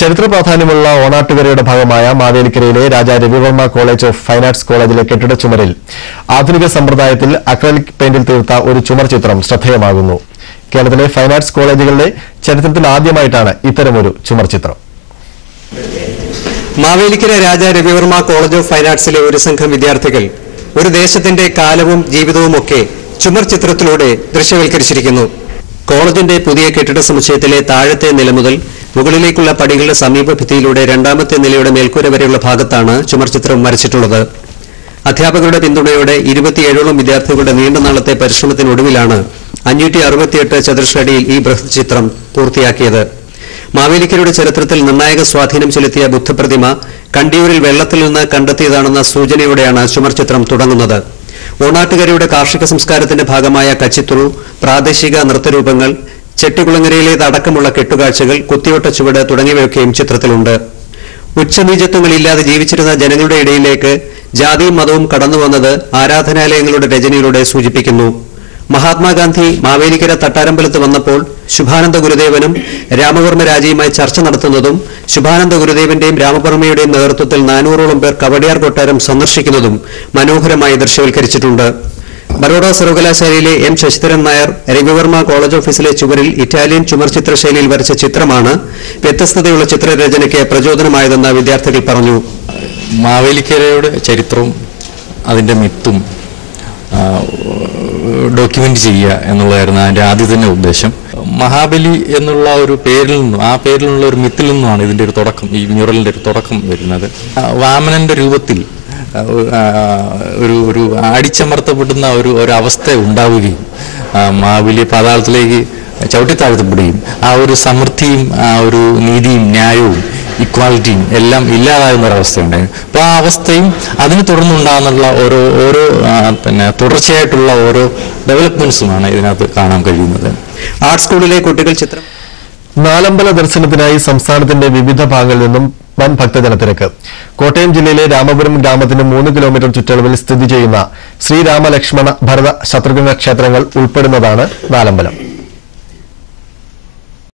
ചരിത്ര പ്രാധാന്യമുള്ള ഓണാട്ടുകരയുടെ ഭാഗമായ മാവേലിക്കരയിലെ Raja Ravivarma college of fine arts കോളേജിലെ കെട്ടിട ചുമരിൽ ആധുനിക സമ്പ്രദായത്തിൽ അക്രലിക് പെയിന്റിൽ തീർത്ത ഒരു ചുമർ ചിത്രം ശ്രദ്ധേയമാകുന്നു. കേരളത്തിലെ ഫൈൻ ആർട്സ് കോളേജുകളുടെ ചരിത്രത്തിൽ ആദ്യമായിട്ടാണ് ഇത്തരമൊരു ചുമർ ചിത്രം. Mavelikkara Raja Ravivarma college of fine ആർട്സിലെ ഒരു സംഘം വിദ്യാർത്ഥികൾ ഒരു ദേശത്തിന്റെ കാലവും ജീവിതവുമൊക്കെ ചുമർ ചിത്രത്തിലൂടെ ദൃശ്യവൽക്കരിച്ചിരിക്കുന്നു. കോളേജിന്റെ പുതിയ കെട്ടിട സമുച്ചയത്തിലെ താഴത്തെ നില മുതൽ മുകളിലേക്കുള്ള പടികളുടെ സമീപ ഭിത്തിയിലൂടെ രണ്ടാമത്തെ നിലയുടെ മേൽക്കൂര വരെയുള്ള ഭാഗത്താണ് ചുമർ ചിത്രം വരച്ചിട്ടുള്ളത്. അധ്യാപകരുടെ പിന്തുണയോടെ 27ഓളം വിദ്യാർത്ഥികളുടെ നീണ്ട നാളത്തെ പരിശ്രമത്തിനൊടുവിലാണ് 568 ചതുരശ്ര അടിയിൽ ഈ ബൃഹത് ചിത്രം പൂർത്തിയാക്കിയത്. മാവേലിക്കരയുടെ ചരിത്രത്തിൽ നിർണായക സ്വാധീനം ചെലുത്തിയ ബുദ്ധപ്രതിമ കണ്ടിയൂരിൽ വെള്ളത്തിൽ നിന്ന് കണ്ടെത്തിയതാണെന്ന സൂചനയോടെയാണ് ചുമർ ചിത്രം തുടങ്ങുന്നത്. ഓണാട്ടുകരയുടെ കാർഷിക സംസ്കാരത്തിന്റെ ഭാഗമായ കച്ചിത്തുറു, പ്രാദേശിക നൃത്തരൂപങ്ങൾ, ചെട്ടികുളങ്ങരയിലേതടക്കമുള്ള കെട്ടുകാഴ്ചകൾ, കുത്തിയോട്ട ചുവട് തുടങ്ങിയവയൊക്കെയും ചിത്രത്തിലുണ്ട്. ഉച്ചനീചത്വങ്ങളില്ലാതെ ജീവിച്ചിരുന്ന ജനങ്ങളുടെ ഇടയിലേക്ക് ജാതിയും മതവും കടന്നുവന്നത് ആരാധനാലയങ്ങളുടെ രചനയിലൂടെ സൂചിപ്പിക്കുന്നു. മഹാത്മാഗാന്ധി മാവേലിക്കര തട്ടാരമ്പലത്ത് വന്നപ്പോൾ ശുഭാനന്ദ ഗുരുദേവനും രാമവർമ്മ രാജയുമായി ചർച്ച നടത്തുന്നതും ശുഭാനന്ദ ഗുരുദേവന്റെയും രാമവർമ്മയുടെയും നേതൃത്വത്തിൽ 400ഓളം പേർ കവടിയാർ കൊട്ടാരം സന്ദർശിക്കുന്നതും മനോഹരമായി ദൃശ്യവൽക്കരിച്ചിട്ടുണ്ട്. ബറോഡ സർവകലാശാലയിലെ എം ശശിധരൻ നായർ രവിവർമ്മ കോളേജ് ഓഫീസിലെ ചുവരിൽ ഇറ്റാലിയൻ ചുമർ ചിത്രശൈലിയിൽ വരച്ച ചിത്രമാണ് വ്യത്യസ്തതയുള്ള ചിത്രരചനയ്ക്ക് പ്രചോദനമായതെന്ന് വിദ്യാർത്ഥികൾ പറഞ്ഞു. മാവേലിക്കരയുടെ ചരിത്രവും അതിൻ്റെ മിത്തും ഡോക്യുമെന്റ് ചെയ്യുക എന്നുള്ളതായിരുന്നു അതിൻ്റെ ആദ്യം തന്നെ ഉദ്ദേശം. മഹാബലി എന്നുള്ള ഒരു പേരിൽ നിന്നും ആ പേരിലുള്ള ഒരു മിത്തിൽ നിന്നുമാണ് ഇതിൻ്റെ ഒരു തുടക്കം, ഈ മ്യൂറലിൻ്റെ ഒരു തുടക്കം വരുന്നത്. വാമനന്റെ രൂപത്തിൽ ഒരു അടിച്ചമർത്തപ്പെടുന്ന ഒരു അവസ്ഥ ഉണ്ടാവുകയും മാവേലി പാതാളത്തിലേക്ക് ചവിട്ടിത്താഴ്ത്തപ്പെടുകയും ആ ഒരു സമൃദ്ധിയും ആ ഒരു നീതിയും ന്യായവും ഇക്വാലിറ്റിയും എല്ലാം ഇല്ലാതാകുന്ന ഒരവസ്ഥയുണ്ടായിരുന്നു. അപ്പോൾ ആ അവസ്ഥയും അതിന് തുടർന്നുണ്ടാകുന്നുള്ള ഓരോ തുടർച്ചയായിട്ടുള്ള ഓരോ ഡെവലപ്മെന്റ്സുമാണ് ഇതിനകത്ത് കാണാൻ കഴിയുന്നത്. ആർട്ട് സ്കൂളിലെ കുട്ടികൾ ചിത്രം നാലമ്പല ദർശനത്തിനായി സംസ്ഥാനത്തിന്റെ വിവിധ ഭാഗങ്ങളിൽ നിന്നും വൻ ഭക്തജനത്തിരക്ക്. കോട്ടയം ജില്ലയിലെ രാമപുരം ഗ്രാമത്തിന് 3 കിലോമീറ്റർ ചുറ്റളവിൽ സ്ഥിതി ചെയ്യുന്ന ശ്രീരാമ ലക്ഷ്മണ ഭരത ശത്രുഘ്ന ക്ഷേത്രങ്ങൾ ഉൾപ്പെടുന്നതാണ് നാലമ്പലം.